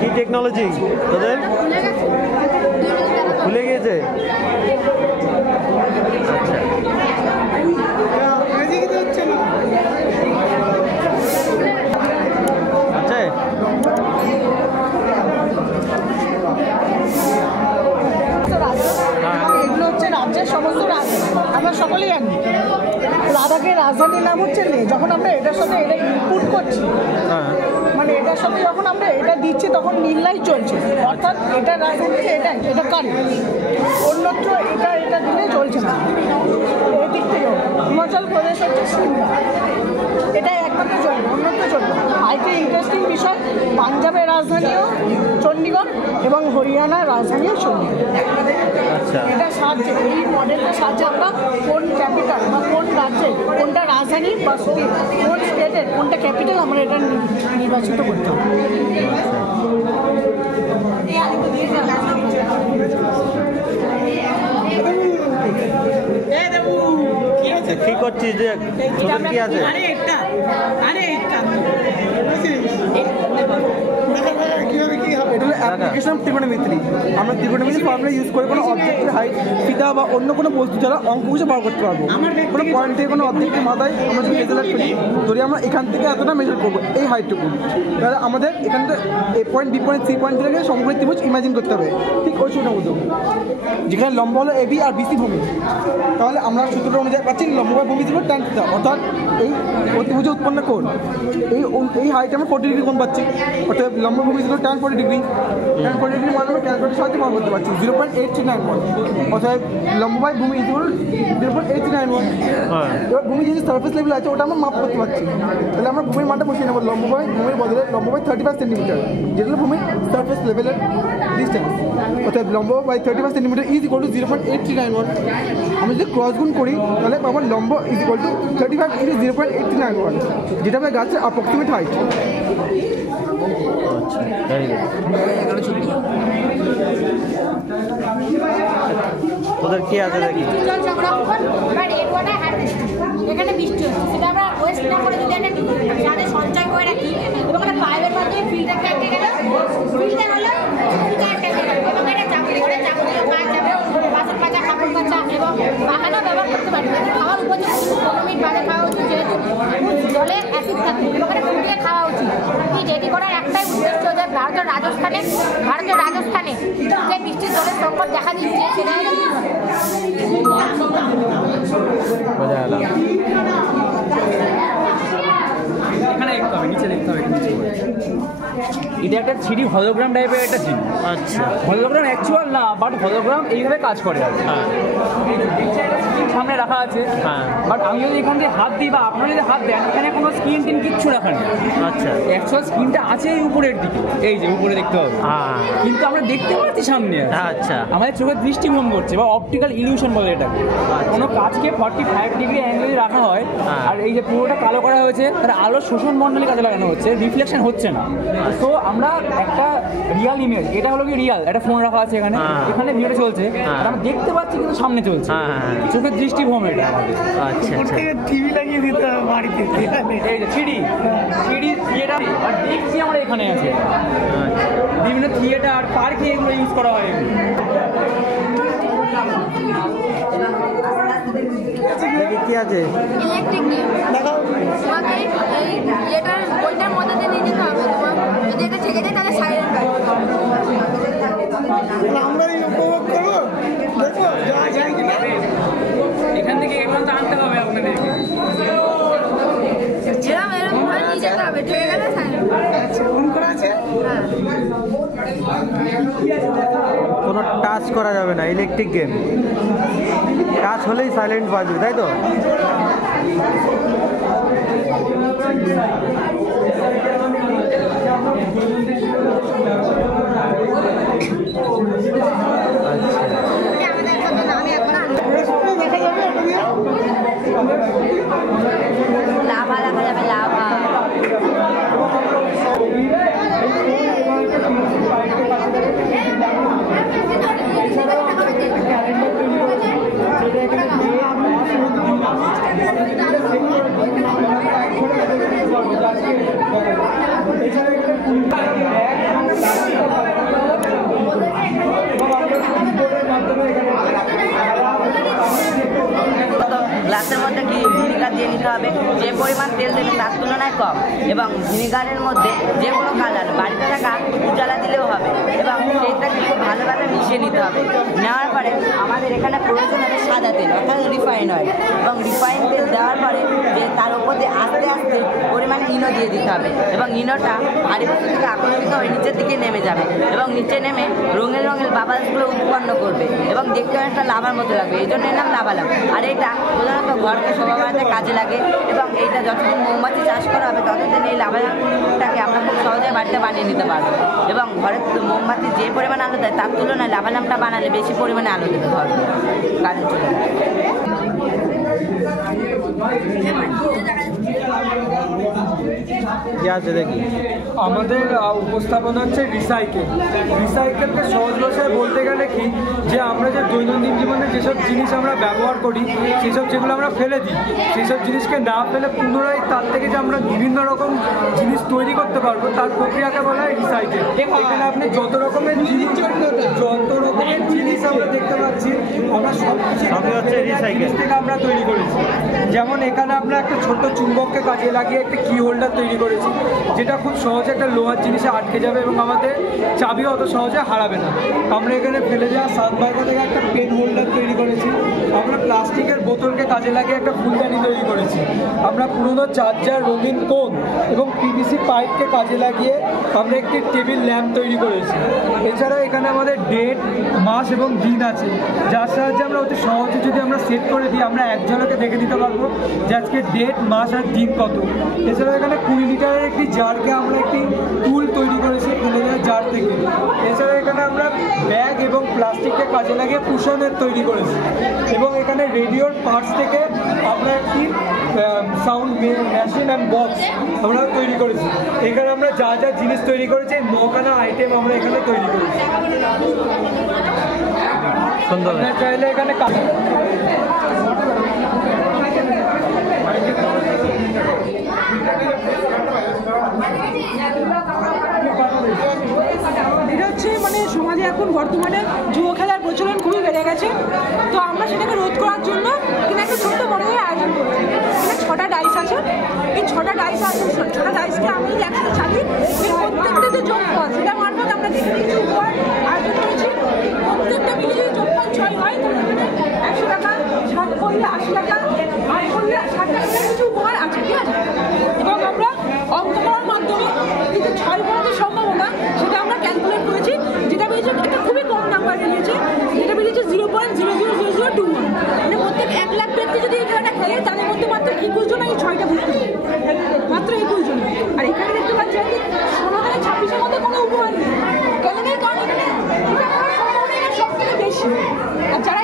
কি টেকনোলজি তোদের ভুলে গিয়েছে? আচ্ছা এগুলো হচ্ছে রাজ্যের সমস্ত রাজ, আমরা সকলেই জানি লাদাখের রাজধানীর নাম হচ্ছে লে। যখন আমরা এটার সাথে এটা ইনপুট করছি, মানে এটার সাথে যখন আমরা এটা দিচ্ছি তখন নীললাই চলছে, অর্থাৎ এটা রাজধানী এটা কারেন্ট, অন্যত্র এটা দিলে চলছে না। এদিক থেকে হিমাচল প্রদেশ হচ্ছে সিমলা, এটা একমাত্র চলবে, অন্যত্র চলবে। আরেকটা ইন্টারেস্টিং বিষয়, পাঞ্জাবের রাজধানীও চণ্ডীগড় এবং হরিয়ানার রাজধানীও চণ্ডীগড়। এটা সাহায্যে, এই মডেলটার সাহায্যে আমরা কোন ক্যাপিটাল বা কোন রাজ্যের কোনটা রাজধানী বা স্টেট, কোন স্টেটের কোনটা ক্যাপিটাল আমরা এটা নির্বাচিত করতে হবে। কি করছিস যে তোদের কি আছে? অ্যাপ্লিকেশন ত্রিকোণমিতি। আমরা ত্রিকোণমিতি ফর্মুলা ইউজ করে কোনো অবজেক্টের হাইট, ফিতা বা অন্য কোনো বস্তু ছাড়া অঙ্ক বুঝে বার করতে পারবো। কোনো পয়েন্ট থেকে কোনো অবজেক্টের মাথায় আমরা যদি মেজার করি, ধরি আমরা এখান থেকে এতটা মেজার করবো এই হাইটটুকু, তাহলে আমাদের এখান থেকে A point, B point, C point থেকে সম্পূর্ণ ত্রিভুজ ইমাজিন করতে হবে। ঠিক ওই সূত্রের মতো যেখানে লম্ব হলো এবি আর বিসি ভূমি, তাহলে আমরা সূত্রটা অনুযায়ী পাচ্ছি লম্ব বা ভূমি দিব ট্যান থিটা, অর্থাৎ এই ত্রিভুজে উৎপন্ন কোণ, এই হাইট আমরা 40 ডিগ্রি কোণ পাচ্ছি, অর্থাৎ লম্ব ভূমি ছিল ট্যান 40 ডিগ্রি। ট্যান 40 ডিগ্রি মানে আমরা ক্যালকুলেটরের সাহায্যে বার করতে পারছি 0.8391, অর্থাৎ লম্ব বাই ভূমি ইকুয়াল 0.8391। এবার ভূমি যদি সার্ফেস লেভেল আছে ওটা আমরা মাপ করতে পারছি, তাহলে আমরা ভূমির মানটা বসিয়ে নেবো লম্ব বাই ভূমির বদলে লম্ব বাই 35 সেন্টিমিটার, যেটা হলো ভূমির সার্ফেস লেভেলের ডিস্টেন্স, অর্থাৎ লম্ব by 35 centimetre is equal to 0.8391। আমরা যদি ক্রস গুণ করি তাহলে পাবো লম্ব ইজ ইকুয়াল টু 35 ইন্টু 0.8391, যেটা হবে গাছের অ্যাপ্রক্সিমেট হাইট। তোদের কি আছে দেখি? এখানে বৃষ্টি হচ্ছে, সেটা আমরা ওয়েস্ট না করে যদি একটা সাথে সঞ্চয় করে রাখি এবং একটা পাইপের মাধ্যমে ফিল্টারটা আটকে গেল, ফিল্টার হলো আটকে গেল এবং এটা যাবতীয় কাজ যাবে, বাসন কাচা, কাপড় কাচা এবং বাহানা ব্যবহার করতে পারি। খাওয়ার উপযুক্ত 15 মিনিট বাদে খাওয়া উচিত, যেহেতু জলে অ্যাসিড থাকে এবং এটা ফুটিয়ে খাওয়া উচিত। যেটি করার একটাই উদ্দেশ্য যে ভারতের রাজস্থানে যে বৃষ্টির জলের সংকট দেখা দিচ্ছে সেটা হলো এখানে দেখতে হবে, নিচে দেখতে হবে, এটা একটা 3D হলোগ্রাম টাইপের একটা জিনিস। আচ্ছা, হলোগ্রাম অ্যাকচুয়াল না, বাট হলোগ্রাম এইভাবে কাজ করে আর সামনে রাখা আছে। বাট আমি যদি এখান থেকে হাত দিই বা আপনারা যদি হাত দেন, এখানে কোনো স্ক্রিন টিন কিচ্ছু রাখা নেই। আচ্ছা, অ্যাকচুয়াল স্ক্রিনটা আছে এই উপরের দিকে, এই যে উপরে দেখতে হবে, কিন্তু আমরা দেখতে পাচ্ছি সামনে। আচ্ছা, আমাদের চোখের দৃষ্টিভঙ্গ করছে বা অপটিক্যাল ইলিউশন বলে এটাকে। কোনো কাজকে 45 ডিগ্রি অ্যাঙ্গেলে রাখা হয় আর এই যে পুরোটা কালো করা হয়েছে, তার আলো শোষণ মণ্ডলে কাজে লাগানো হচ্ছে, রিফ্লেকশন হচ্ছে না। তো আমরা একটা রিয়াল ইমেজ, এটা হলো কি রিয়াল, একটা ফোন রাখা আছে এখানে, এখানে ভিডিও চলছে আর আমরা দেখতে পাচ্ছি কিন্তু সামনে চলছে, চোখের দৃষ্টিভঙ্গ এটা আমাদের। আচ্ছা, টিভি লাগিয়ে দিতে হবে বাড়িতে, এই যে 3D থিয়েটার আর দেখছি আমরা এখানে আছে, বিভিন্ন থিয়েটার পার্কে এগুলো ইউজ করা হয়। কি আছে? ইলেকট্রিক তোমাকে এই ইয়েটার ওইটার মধ্যে দিয়ে নিয়ে যেতে হবে। তোমার যদি এটা ঠেকে যায় তাহলে সাইলেন্ট আমরা উপভোগ করবো, দেখো যাওয়া যায় কিনা। এখান থেকে এখান তো আনতে হবে আপনাদেরকে, এরকম ভাবে নিয়ে যেতে হবে, ঠেকে গেলে সাইলেন্ট। ফোন করা আছে, কোনো টাচ করা যাবে না, ইলেকট্রিক গেম। টাচ হলেই সাইলেন্ট বাজবে, তাই তো? লাভা দেখা যাবে, লাভা। গ্লাসের মধ্যে কি ভিনিগার দিয়ে নিতে হবে, যে পরিমাণ তেল দেবে তার তুলনায় কম, এবং ভিনিগারের মধ্যে যে কোনো কালার বাড়িতে থাকা উজালা দিলেও হবে, এবং সেইটাকে খুব ভালোভাবে মিশিয়ে নিতে হবে। নেওয়ার পরে আমাদের এখানে প্রয়োজন হবে সাদা তেল অর্থাৎ রিফাইন অয়েল, এবং রিফাইন তেল দেওয়ার পরে যে তার উপর দিয়ে আস্তে আস্তে পরিমাণে ইনো দিয়ে দিতে হবে, এবং ইনোটা ভারী বস্তু থেকে আকর্ষিত হয়ে নিচের দিকে নেমে যাবে, এবং নিচে নেমে রঙের রঙের বাবালসগুলো উৎপন্ন করবে, এবং দেখতে অনেকটা লাভার মতো লাগবে, এই জন্য এর নাম লাভা লাভ। আর এটা প্রধানত ঘরকে শোভা বাড়াতে কাজে লাগে, এবং এইটা যতদিন মৌমাছি চাষ করা হবে ততদিন এই লাভা লাভটাকে আমরা খুব সহজে বাড়িতে বানিয়ে নিতে পারবো, এবং ঘরের মৌমাছি যে পরিমাণ আলো দেয় তার তুলনায় লাভা লাভটা বানালে বেশি পরিমাণে আলো দেবে ঘরকে কাজের জন্য। কি আছে দেখি? আমাদের উপস্থাপনা হচ্ছে রিসাইকেলকে সহজ ভাষায় বলতে গেলে কি, যে আমরা যে দৈনন্দিন জীবনে যেসব জিনিস আমরা ব্যবহার করি, সেসব যেগুলো আমরা ফেলে দিই, সেসব জিনিসকে না ফেলে পুনরায় তার থেকে যে আমরা বিভিন্ন রকম জিনিস তৈরি করতে পারবো, তার প্রক্রিয়াকে বলা হয় রিসাইকেল। এখানে আপনি যত রকমের জিনিস আমরা দেখতে পাচ্ছি, আমরা সবই হচ্ছে রিসাইকেল থেকে আমরা তৈরি করেছি। যেমন এখানে আমরা একটা ছোট্ট চুম্বককে কাজে লাগিয়ে একটা কি হোল্ডার তৈরি করেছি, যেটা খুব সহজে একটা লোহার জিনিসে আটকে যাবে এবং আমাদের চাবিও অত সহজে হারাবে না। আমরা এখানে ফেলে যাওয়া সানবাইকা থেকে একটা পেন হোল্ডার তৈরি করেছি। আমরা প্লাস্টিকের বোতলকে কাজে লাগিয়ে একটা ফুলদানি তৈরি করেছি। আমরা পুরোনো চার্জার, রঙিন কোন এবং পিভিসি পাইপকে কাজে লাগিয়ে আমরা একটি টেবিল ল্যাম্প তৈরি করেছি। এছাড়াও এখানে আমাদের ডেট, মাস এবং দিন আছে, যার সাহায্যে আমরা অতি সহজে যদি আমরা সেট করে দিই, আমরা এক ঝলকে দেখে দিতে পারবো যে আজকে ডেট, মাস আর দিন কত। এছাড়াও এখানে 20 লিটারের একটি জারকে আমরা একটি টুল তৈরি করেছি ফেলে দেওয়া জার থেকে। এছাড়াও এখানে আমরা ব্যাগ এবং প্লাস্টিককে কাজে লাগিয়ে কুশনের তৈরি করেছি, এবং এখানে রেডিওর পার্টস থেকে আমরা একটি সাউন্ড মেশিন অ্যান্ড বক্স আমরা তৈরি করেছি। এখানে আমরা যা যা জিনিস তৈরি করেছি, 9খানা আইটেম আমরা এখানে তৈরি করেছি। সুন্দর। চাইলে এখানে এটা হচ্ছে মানে সমাজে এখন বর্তমানে জুয়ো খেলার প্রচলন খুবই বেড়ে গেছে, তো আমরা সেটাকে রোধ করার জন্য কিন্তু একটা ছোট্ট মডেলের আয়োজন করেছি। এখানে 6টা ডাইস আছে, এই 6টা ডাইস আছে, 6টা ডাইসকে আমি একসাথে চালি, এর প্রত্যেকটা যে যোগফল সেটা মারফত আমরা দেখে কিছু উপহার আয়োজন করেছি। প্রত্যেকটা মিলে যদি যোগফল 6 হয় তাহলে 100 টাকা, 7 করলে 80 টাকা, 8 করলে 60 টাকা কিছু উপহার আছে, ঠিক আছে। এবং আমরা অঙ্ক করার মাধ্যমে কিন্তু 6 করার যে সম্ভাবনা সেটা আমরা ক্যালকুলেট করেছি, যেটা বেরিয়েছে একটা খুবই কম নাম্বার বেরিয়েছে, যেটা বেরিয়েছে 0.000021। মানে প্রত্যেক 1 লাখ ব্যক্তি যদি এই খেলাটা খেলে তাদের মধ্যে মাত্র 21 জন এই 6টা বুঝতে পারে, মাত্র 21 জন। আর এখানে দেখতে পাচ্ছেন 16-26-এর মধ্যে কোনো উপহার নেই, কেন নেই? কারণ এখানে এটা করার সম্ভাবনা এটা সব থেকে বেশি। আর যারা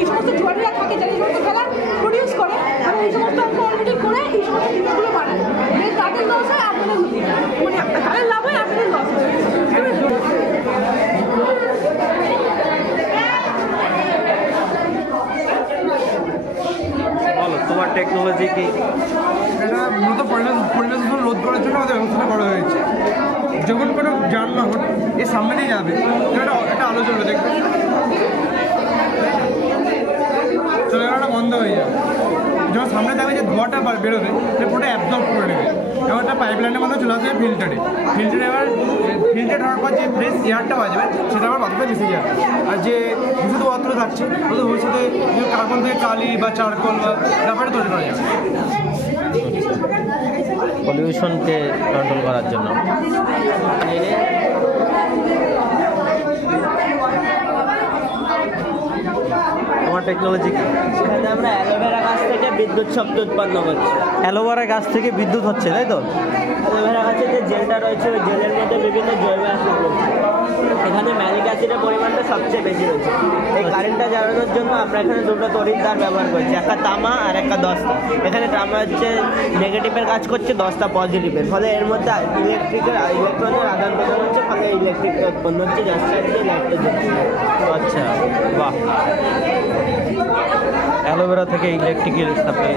এই সমস্ত জুয়ারিরা থাকে, যারা এই সমস্ত খেলা প্রডিউস করে, তারা এই সমস্ত অঙ্ক অলরেডি করে এই সমস্ত জিনিসগুলো বানায়, তাদের লস হয়, আপনাদের মানে তাদের লাভ হয়, আপনাদের লস হয়। বলো তোমার টেকনোলজি কি? এটা মূলত পরিবেশ দূষণ রোধ করার জন্য আমাদের ব্যবস্থা করা হয়েছে। যখন কোনো যানবাহন এর সামনে দিয়ে যাবে, একটা আলো জ্বলবে, দেখবে চলে গেলাটা বন্ধ হয়ে যাবে। যখন সামনে যাবে যে ধোঁয়াটা বেরোবে, সে পুরোটা অ্যাবজর্ব করে নেবে। এবার একটা পাইপ লাইনের মধ্যে চলে আসবে ফিল্টারে। এবার ফিল্টার হওয়ার পর যে ফ্রেশ এয়ারটা বাজবে সেটা আবার বাতাসে মিশে যাবে। আর যে দূষিত পদার্থ থাকছে ওদের ভবিষ্যতে কার্বন থেকে কালি বা চারকোল বা রাবারে তৈরি করা যাবে পলিউশনকে কন্ট্রোল করার জন্য। তোমার টেকনোলজি কি? সেখানে আমরা অ্যালোভেরা গাছ থেকে বিদ্যুৎ শক্তি উৎপন্ন করছি। অ্যালোভেরা গাছ থেকে বিদ্যুৎ হচ্ছে, তাই তো? অ্যালোভেরা গাছের যে জেলটা রয়েছে, ওই জেলের মধ্যে বিভিন্ন জৈব অ্যাসিড রয়েছে। এখানে ম্যালিক অ্যাসিডের পরিমাণটা সবচেয়ে বেশি রয়েছে। এই কারেন্টটা জ্বালানোর জন্য আমরা এখানে দুটো তড়িৎ তার ব্যবহার করছি, একটা তামা আর একটা দস্তা। এখানে তামা হচ্ছে নেগেটিভের কাজ করছে, দস্তা পজিটিভের, ফলে এর মধ্যে ইলেকট্রনের আদান প্রদান হচ্ছে, ফলে ইলেকট্রিকটা উৎপন্ন হচ্ছে, যার সাহায্যে লাইটটা জ্বলছে। আচ্ছা, বাহ। অ্যালোভেরা থেকে ইলেকট্রিকের সাপ্লাই।